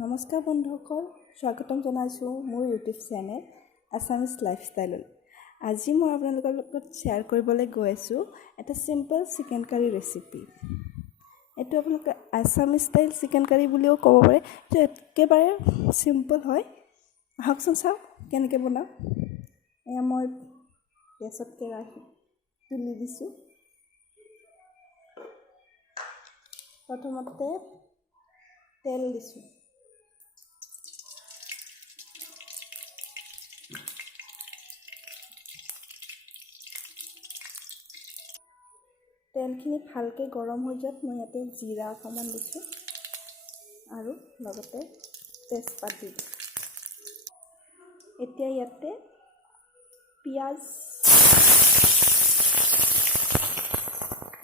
নমস্কাৰ বন্ধুসকল, স্বাগতম জনাইছোঁ মোৰ ইউটিউব চেনেল আছামিজ লাইফষ্টাইললৈ। আজি মই আপোনালোকৰ লগত শ্বেয়াৰ কৰিবলৈ গৈ আছোঁ এটা চিম্পল চিকেন কাৰী ৰেচিপি। এইটো আপোনালোকে আছামিজ ষ্টাইল চিকেন কাৰী বুলিও ক'ব পাৰে। এইটো একেবাৰে চিম্পল হয়। আহকচোন চাওঁ কেনেকৈ বনাওঁ। এয়া মই গেছত কেৰাহী তুলি দিছোঁ। প্ৰথমতে তেল দিছোঁ। তেলখিনি ভালকৈ গৰম হৈ যোৱাত মই ইয়াতে জিৰা অকণমান দিছোঁ আৰু লগতে তেজপাত দিছোঁ। এতিয়া ইয়াতে পিঁয়াজ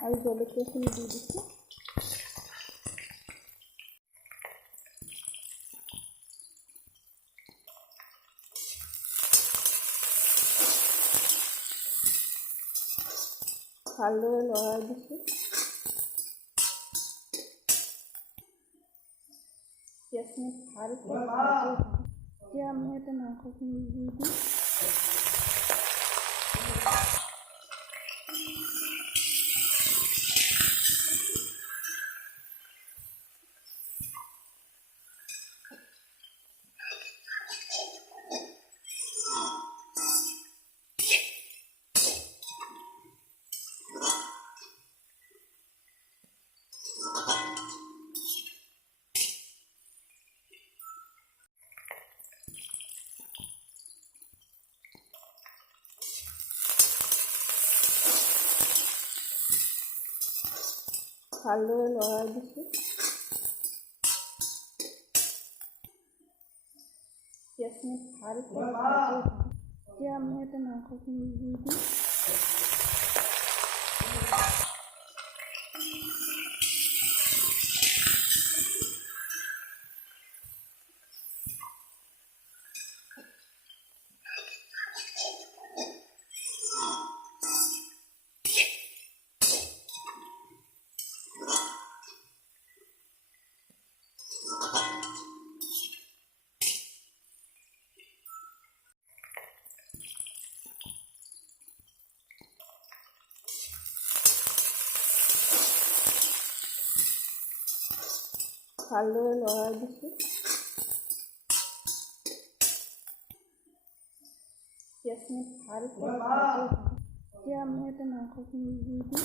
আৰু জলকীয়াখিনি দি দিছোঁ। ভালদৰে লৰাই দিছোঁ। পিঁয়াজখিনি ভালকৈ এতিয়া আমি ইয়াতে মাংসখিনি দি দিম। ভালদৰে লৰাই দিছোঁ। পিঁয়াজখিনি ভালকৈ এতিয়া আমি ইয়াতে মাংসখিনি দি দিম। ভালদৰে লৰাই দিছোঁ। পিঁয়াজখিনি ভালকৈ এতিয়া আমি ইয়াতে মাংসখিনি দি দিম।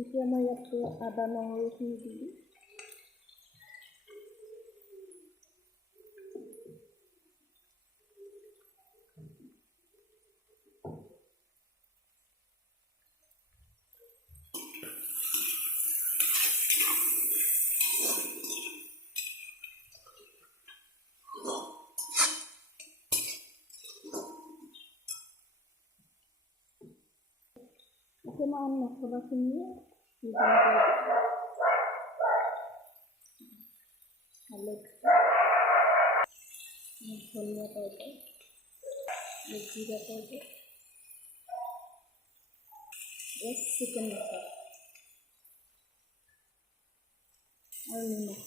এতিয়া মই ইয়াতে আদা নহৰুখিনি দি দিম। এতিয়া মই মছলাখিনি হালধি, ধনিয়া পাউডাৰ, জিৰা পাউডাৰ, চিকেন মছলা আৰু নিমখ।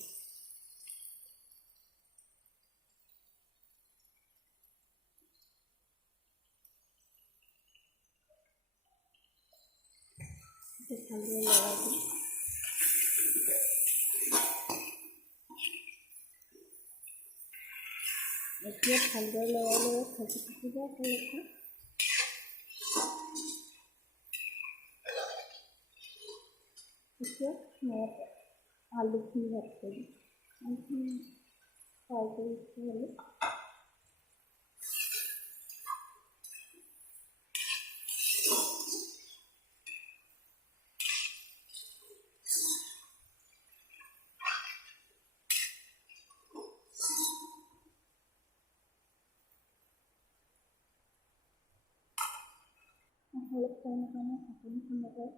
ভালদৰে লৰাই দিম। এতিয়া ভালদৰে লৰাই ভাজি থাকিব অলপমান। এতিয়া মই আলুখিনি এড কৰিম। আলুখিনি ফ্ৰাই কৰি হ'লে অলপ টাইমৰ কাৰণে ঢাকনিখন লগাই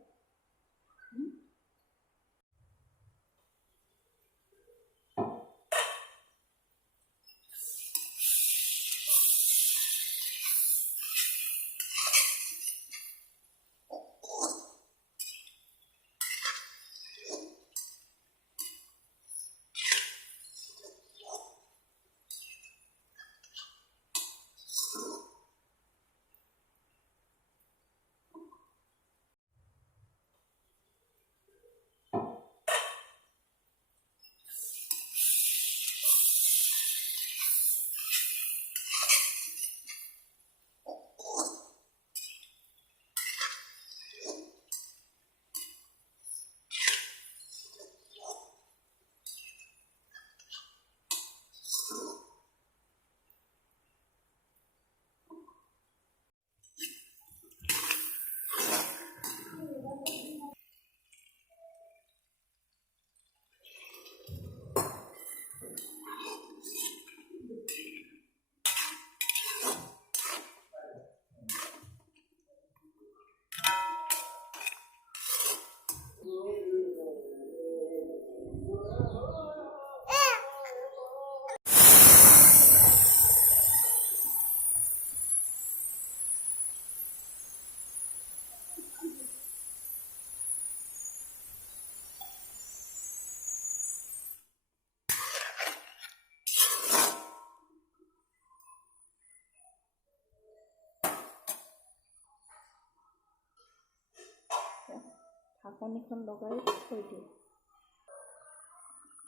ঢাকনিখন লগাই থৈ দিওঁ।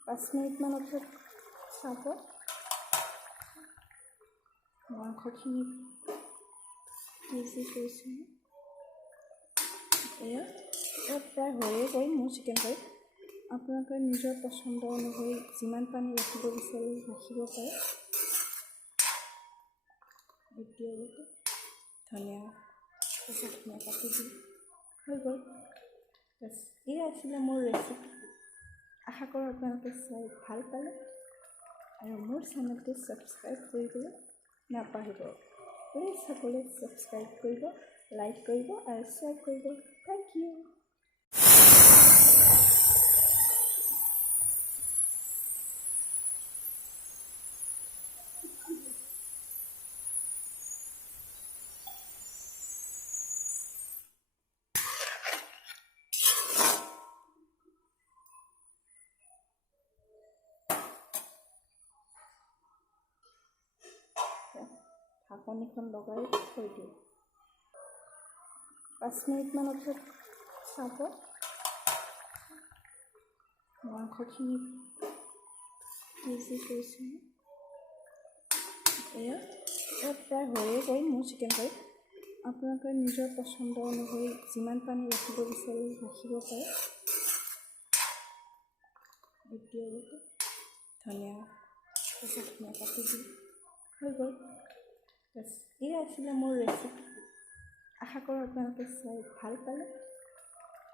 5 মিনিটমানৰ পিছত চাব মাংসখিনি সিজি গৈছে। এয়া প্ৰায় হৈয়ে গ'ল মোৰ চিকেন কাৰী। আপোনালোকে নিজৰ পচন্দ অনুসৰি যিমান পানী ৰাখিব বিচাৰে ৰাখিব পাৰে। এতিয়া ধনিয়া কাটি দি হৈ গ'ল। এয়া আছিলে মোৰ ৰেচিপি। আশা কৰোঁ আপোনালোকে চাই ভাল পালে আৰু মোৰ চেনেলটো ছাবস্ক্ৰাইব কৰিবলৈ নাপাহৰিব। প্লিজ সকলোৱে ছাবস্ক্ৰাইব কৰিব, লাইক কৰিব আৰু শ্বেয়াৰ কৰিব। Thank you. ঢাকনিখন লগাই থৈ দিওঁ। 5 মিনিটমানৰ পিছত চাব মাংসখিনি সিজি গৈছে। এয়া প্ৰায় হৈয়ে গ'ল মোৰ চিকেন কাৰী। আপোনালোকে নিজৰ পচন্দ অনুসৰি যিমান পানী ৰাখিব বিচাৰে ৰাখিব পাৰে। এতিয়া ধনিয়া কাটি দি হৈ গ'ল। এয়া আছিলে মোৰ ৰেচিপি। আশা কৰোঁ আপোনালোকে চাই ভাল পালে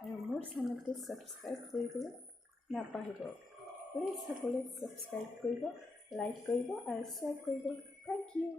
আৰু মোৰ চেনেলটো ছাবস্ক্ৰাইব কৰিবলৈ নাপাহৰিব। প্লিজ সকলোৱে ছাবস্ক্ৰাইব কৰিব, লাইক কৰিব আৰু শ্বেয়াৰ কৰিব। Thank U.